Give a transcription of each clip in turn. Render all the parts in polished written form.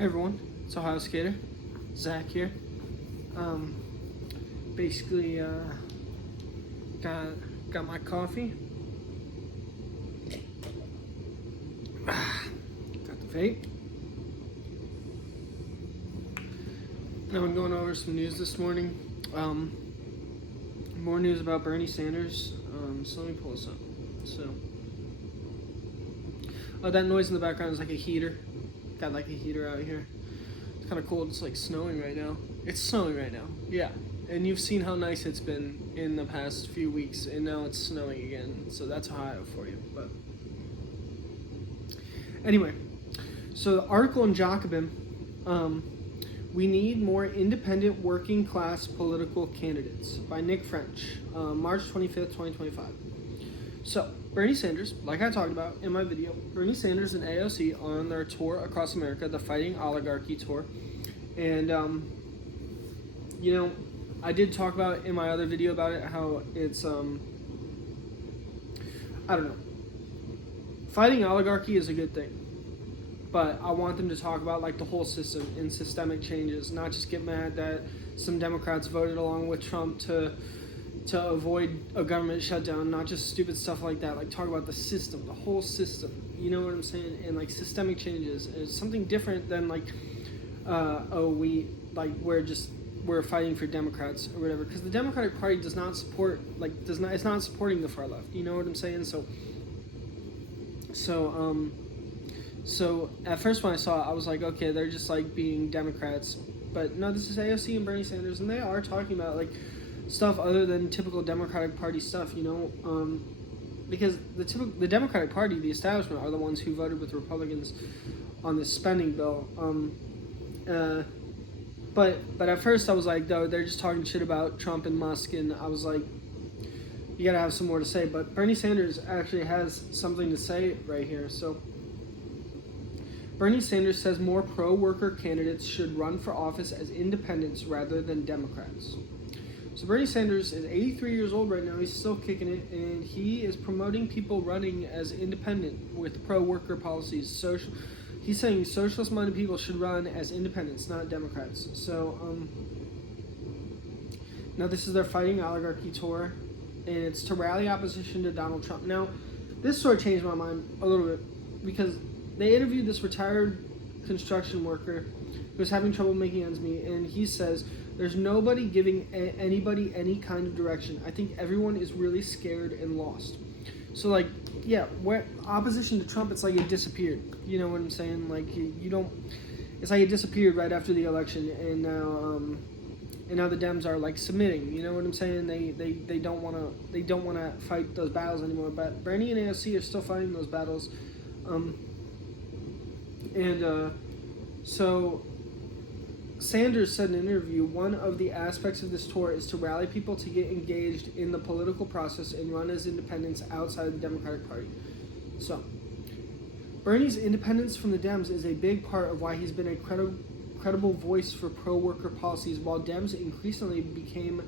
Hey everyone, it's Ohio Skater, Zach here. Basically, got my coffee, got the vape. Now I'm going over some news this morning. More news about Bernie Sanders. So let me pull this up. That noise in the background is like a heater. Got like a heater out here. It's kind of cold. It's like snowing right now. It's snowing right now. Yeah. And you've seen how nice it's been in the past few weeks, and now it's snowing again. So that's Ohio for you. But anyway, so the article in Jacobin, we need more independent working class political candidates by Nick French, March 25th, 2025. So, Bernie Sanders, like I talked about in my video, Bernie Sanders and AOC are on their tour across America, the Fighting Oligarchy Tour. And, I did talk about in my other video about it, how it's, I don't know. Fighting oligarchy is a good thing. But I want them to talk about like the whole system and systemic changes, not just get mad that some Democrats voted along with Trump to avoid a government shutdown, not just stupid stuff like that. Like talk about the system, the whole system. You know what I'm saying? And like systemic changes is something different than like, we're fighting for Democrats or whatever. Because the Democratic Party does not support it's not supporting the far left. You know what I'm saying? So at first when I saw it, I was like, okay, they're just like being Democrats. But no, this is AOC and Bernie Sanders, and they are talking about like stuff other than typical Democratic Party stuff, because the Democratic Party, the establishment, are the ones who voted with Republicans on this spending bill. But at first I was like, though, they're just talking shit about Trump and Musk, and I was like, you gotta have some more to say. But Bernie Sanders actually has something to say right here. So Bernie Sanders says more pro-worker candidates should run for office as independents rather than Democrats. So Bernie Sanders is 83 years old right now. He's still kicking it, and he is promoting people running as independent with pro-worker policies. He's saying socialist-minded people should run as independents, not Democrats. So now this is their Fighting Oligarchy Tour, and it's to rally opposition to Donald Trump. Now, this sort of changed my mind a little bit because they interviewed this retired construction worker who was having trouble making ends meet, and he says there's nobody giving anybody any kind of direction. I think everyone is really scared and lost. So, like, yeah, where opposition to Trump, it's like it disappeared. You know what I'm saying? Like, you don't. It's like it disappeared right after the election, and now the Dems are like submitting. You know what I'm saying? They don't wanna fight those battles anymore. But Bernie and AOC are still fighting those battles. So Sanders said in an interview, one of the aspects of this tour is to rally people to get engaged in the political process and run as independents outside of the Democratic Party. So, Bernie's independence from the Dems is a big part of why he's been a credible voice for pro-worker policies, while Dems increasingly became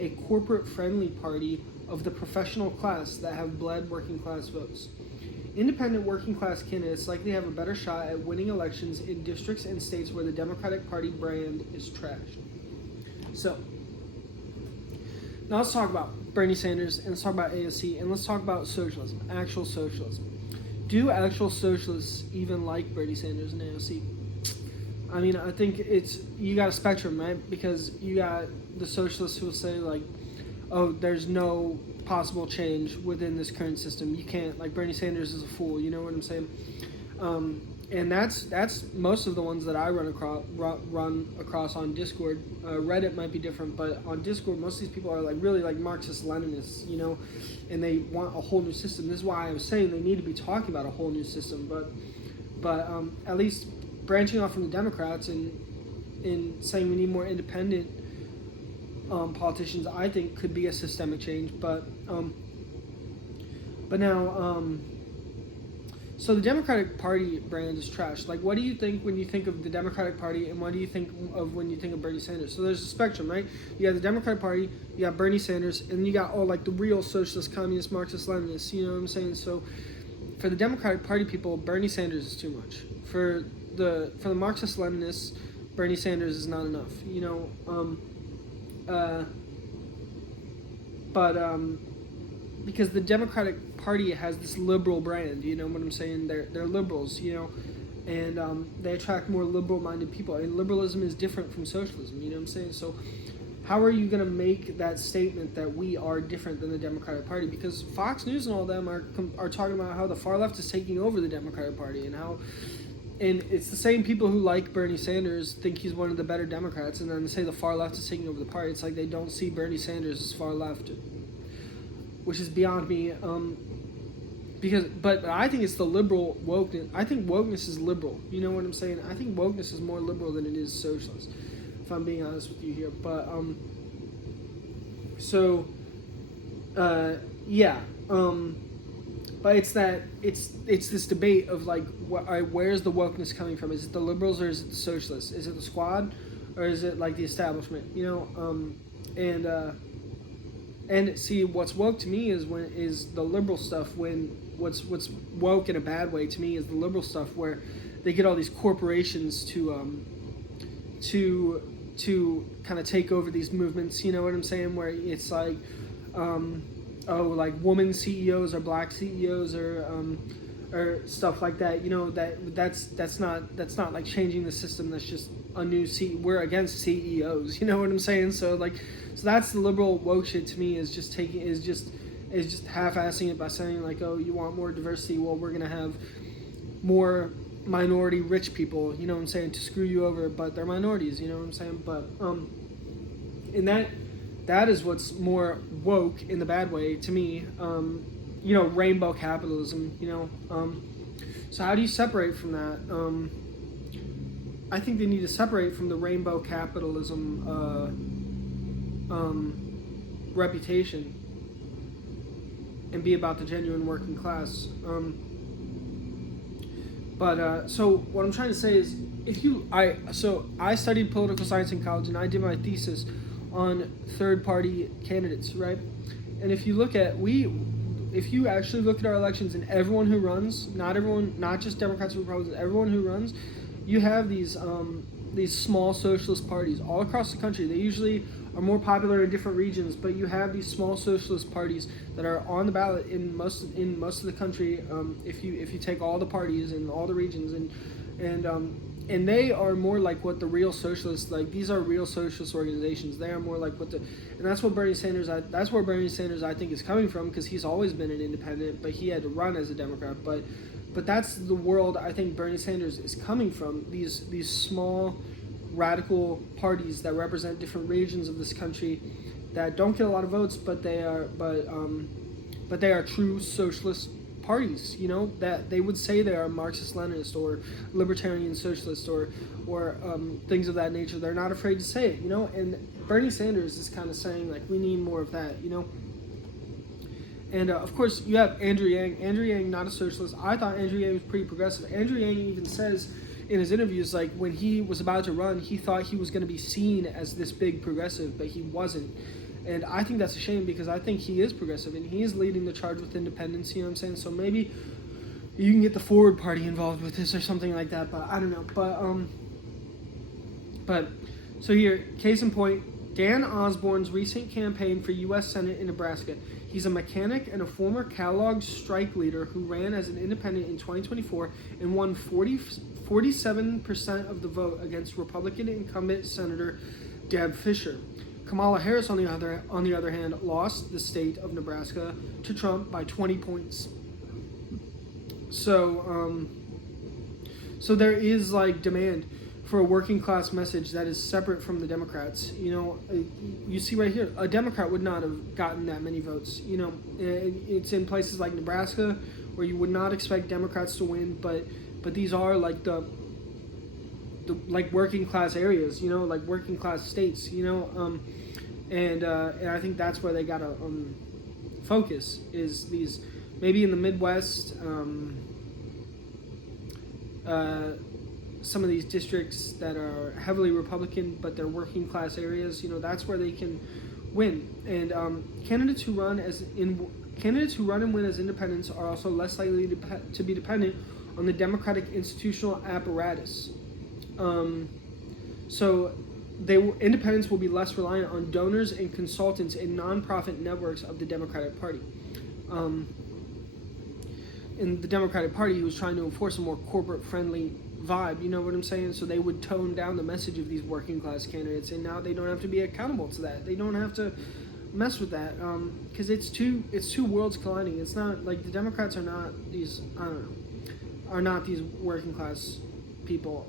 a corporate-friendly party of the professional class that have bled working-class votes. Independent working-class candidates likely have a better shot at winning elections in districts and states where the Democratic Party brand is trashed. So, now let's talk about Bernie Sanders, and let's talk about AOC, and let's talk about socialism, actual socialism. Do actual socialists even like Bernie Sanders and AOC? I mean, I think you got a spectrum, right? Because you got the socialists who will say, like, oh, there's no possible change within this current system. You can't, like, Bernie Sanders is a fool, you know what I'm saying? And that's most of the ones that I run across on Discord. Reddit might be different, but on Discord, most of these people are like really like Marxist-Leninists, and they want a whole new system. This is why I was saying they need to be talking about a whole new system, but at least branching off from the Democrats and saying we need more independent politicians, I think could be a systemic change. But now, so the Democratic Party brand is trash. Like, what do you think when you think of the Democratic Party, and what do you think of when you think of Bernie Sanders? So there's a spectrum, right? You got the Democratic Party, you got Bernie Sanders, and you got all like the real socialist, communist, Marxist, Leninists. You know what I'm saying? So for the Democratic Party people, Bernie Sanders is too much. For for the Marxist Leninists, Bernie Sanders is not enough. Because the Democratic Party has this liberal brand. You know what I'm saying? They're liberals. And they attract more liberal-minded people. And liberalism is different from socialism. You know what I'm saying? So how are you going to make that statement that we are different than the Democratic Party? Because Fox News and all them are talking about how the far left is taking over the Democratic Party, and it's the same people who like Bernie Sanders think he's one of the better Democrats, and then they say the far left is taking over the party. It's like they don't see Bernie Sanders as far left, which is beyond me. But I think it's the liberal wokeness. I think wokeness is liberal. You know what I'm saying? I think wokeness is more liberal than it is socialist, if I'm being honest with you here. But but it's this debate of like, where's the wokeness coming from? Is it the liberals or is it the socialists? Is it the squad or is it like the establishment? And see, what's woke to me is the liberal stuff. What's woke in a bad way to me is the liberal stuff where they get all these corporations to kind of take over these movements. You know what I'm saying? Where it's like, like woman CEOs or black CEOs or stuff like that. That's not like changing the system. That's just a new we're against CEOs. You know what I'm saying? So that's the liberal woke shit to me, is just half-assing it by saying like, oh, you want more diversity? Well, we're gonna have more minority rich people, you know what I'm saying, to screw you over, but they're minorities, you know what I'm saying? But and that is what's more woke in the bad way to me. Rainbow capitalism, so how do you separate from that? I think they need to separate from the rainbow capitalism reputation and be about the genuine working class. So what I'm trying to say is, I studied political science in college, and I did my thesis on third-party candidates, right? And if you actually look at our elections, and everyone who runs, not just Democrats or Republicans, everyone who runs, you have these small socialist parties all across the country. They usually are more popular in different regions, but you have these small socialist parties that are on the ballot in most of the country. If you take all the parties in all the regions, and they are more like what the real socialists, like, these are real socialist organizations. They are more like and that's what Bernie Sanders. That's where Bernie Sanders, I think, is coming from, because he's always been an independent, but he had to run as a Democrat. But that's the world I think Bernie Sanders is coming from. These small radical parties that represent different regions of this country that don't get a lot of votes, but they are true socialist parties, that they would say they are Marxist-Leninist or libertarian socialist or things of that nature. They're not afraid to say it, and Bernie Sanders is kind of saying, like, we need more of that, And of course, you have Andrew Yang. Andrew Yang, not a socialist. I thought Andrew Yang was pretty progressive. Andrew Yang even says in his interviews, like, when he was about to run, he thought he was going to be seen as this big progressive, but he wasn't. And I think that's a shame, because I think he is progressive, and he is leading the charge with independence, you know what I'm saying? So maybe you can get the Forward Party involved with this or something like that, but I don't know. So here, case in point, Dan Osborne's recent campaign for U.S. Senate in Nebraska. He's a mechanic and a former Kellogg strike leader who ran as an independent in 2024 and won 47% of the vote against Republican incumbent Senator Deb Fischer. Kamala Harris, on the other hand, lost the state of Nebraska to Trump by 20 points. So there is, like, demand for a working class message that is separate from the Democrats. You see right here, a Democrat would not have gotten that many votes. It's in places like Nebraska where you would not expect Democrats to win, but these are like the like working class areas, like working class states, and I think that's where they gotta focus, is these, maybe in the Midwest, some of these districts that are heavily Republican, but they're working class areas. That's where they can win. And candidates who run and win as independents are also less likely to be dependent on the democratic institutional apparatus. So independents will be less reliant on donors and consultants and nonprofit networks of the Democratic Party. In the Democratic Party, he was trying to enforce a more corporate-friendly vibe, you know what I'm saying? So they would tone down the message of these working-class candidates, and now they don't have to be accountable to that. They don't have to mess with that, because it's two worlds colliding. It's not like the Democrats are not these, are not these working-class people.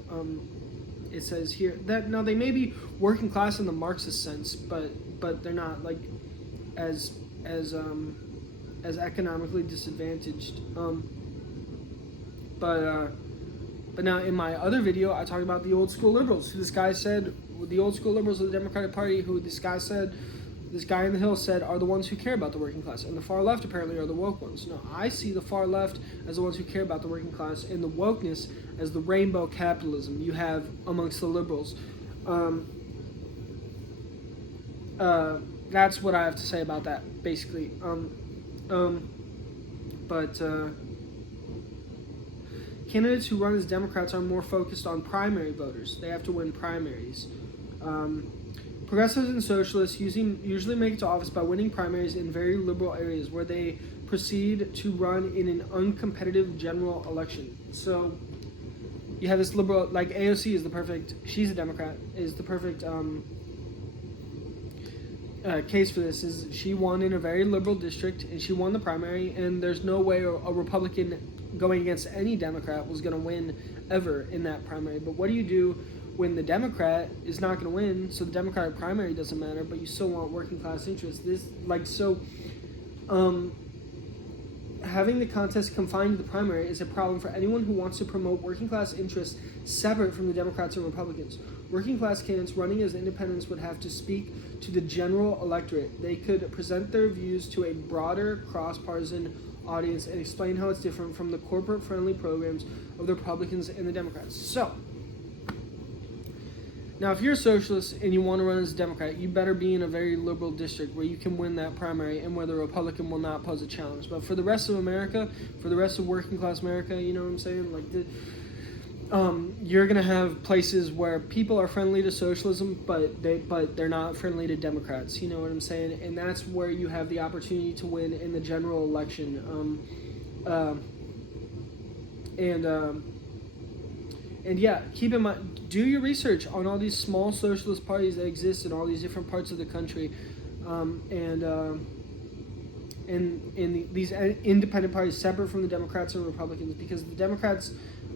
It says here that now they may be working class in the Marxist sense, but they're not like as economically disadvantaged. But now in my other video, I talked about the old school liberals. Who this guy said, the old school liberals of the Democratic Party, who this guy in the Hill said are the ones who care about the working class, and the far left apparently are the woke ones. No, I see the far left as the ones who care about the working class, and the wokeness as the rainbow capitalism you have amongst the liberals. That's what I have to say about that, basically. Candidates who run as Democrats are more focused on primary voters. They have to win primaries. Progressives and socialists usually make it to office by winning primaries in very liberal areas where they proceed to run in an uncompetitive general election. So you have this liberal, like AOC is the perfect, she's a Democrat, is the perfect case for this. Is she won in a very liberal district and she won the primary, and there's no way a Republican going against any Democrat was going to win ever in that primary. But what do you do when the Democrat is not going to win, so the Democratic primary doesn't matter, but you still want working class interests? Having the contest confined to the primary is a problem for anyone who wants to promote working class interests separate from the Democrats and Republicans. Working class candidates running as independents would have to speak to the general electorate. They could present their views to a broader cross-partisan audience and explain how it's different from the corporate-friendly programs of the Republicans and the Democrats. So, now if you're a socialist and you want to run as a Democrat, you better be in a very liberal district where you can win that primary and where the Republican will not pose a challenge. But for the rest of America, for the rest of working class America, you know what I'm saying? Like, you're gonna have places where people are friendly to socialism, but they're not friendly to Democrats. You know what I'm saying? And that's where you have the opportunity to win in the general election. And yeah, keep in mind, do your research on all these small socialist parties that exist in all these different parts of the country, these independent parties separate from the Democrats and Republicans, because the Democrats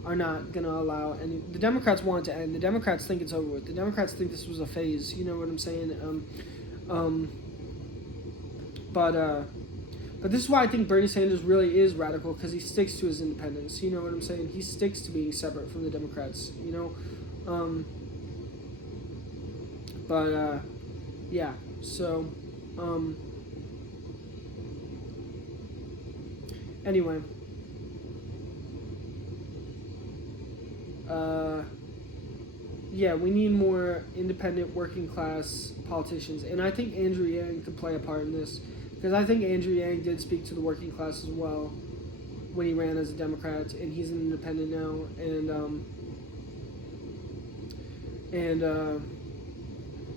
are not going to allow any. The Democrats want it to end. The Democrats think it's over with. The Democrats think this was a phase. You know what I'm saying? But this is why I think Bernie Sanders really is radical, because he sticks to his independence. You know what I'm saying? He sticks to being separate from the Democrats. You know, yeah. So, anyway. Yeah, we need more independent working class politicians, and I think Andrew Yang could play a part in this, because I think Andrew Yang did speak to the working class as well when he ran as a Democrat, and he's an independent now,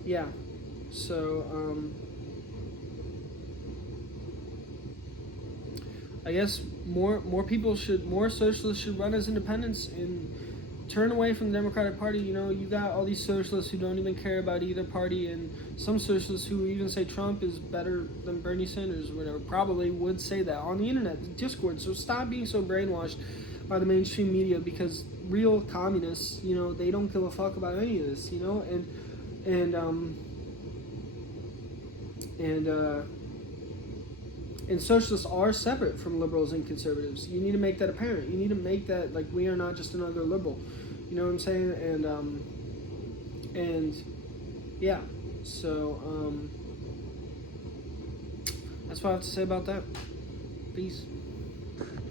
yeah, so I guess more socialists should run as independents and turn away from the Democratic Party. You know, you got all these socialists who don't even care about either party, and some socialists who even say Trump is better than Bernie Sanders or whatever, probably would say that on the internet, the Discord. So stop being so brainwashed by the mainstream media, because real communists, you know, they don't give a fuck about any of this, you know, and socialists are separate from liberals and conservatives. You need to make that apparent. You need to make that, like, we are not just another liberal. You know what I'm saying? And yeah. So that's what I have to say about that. Peace.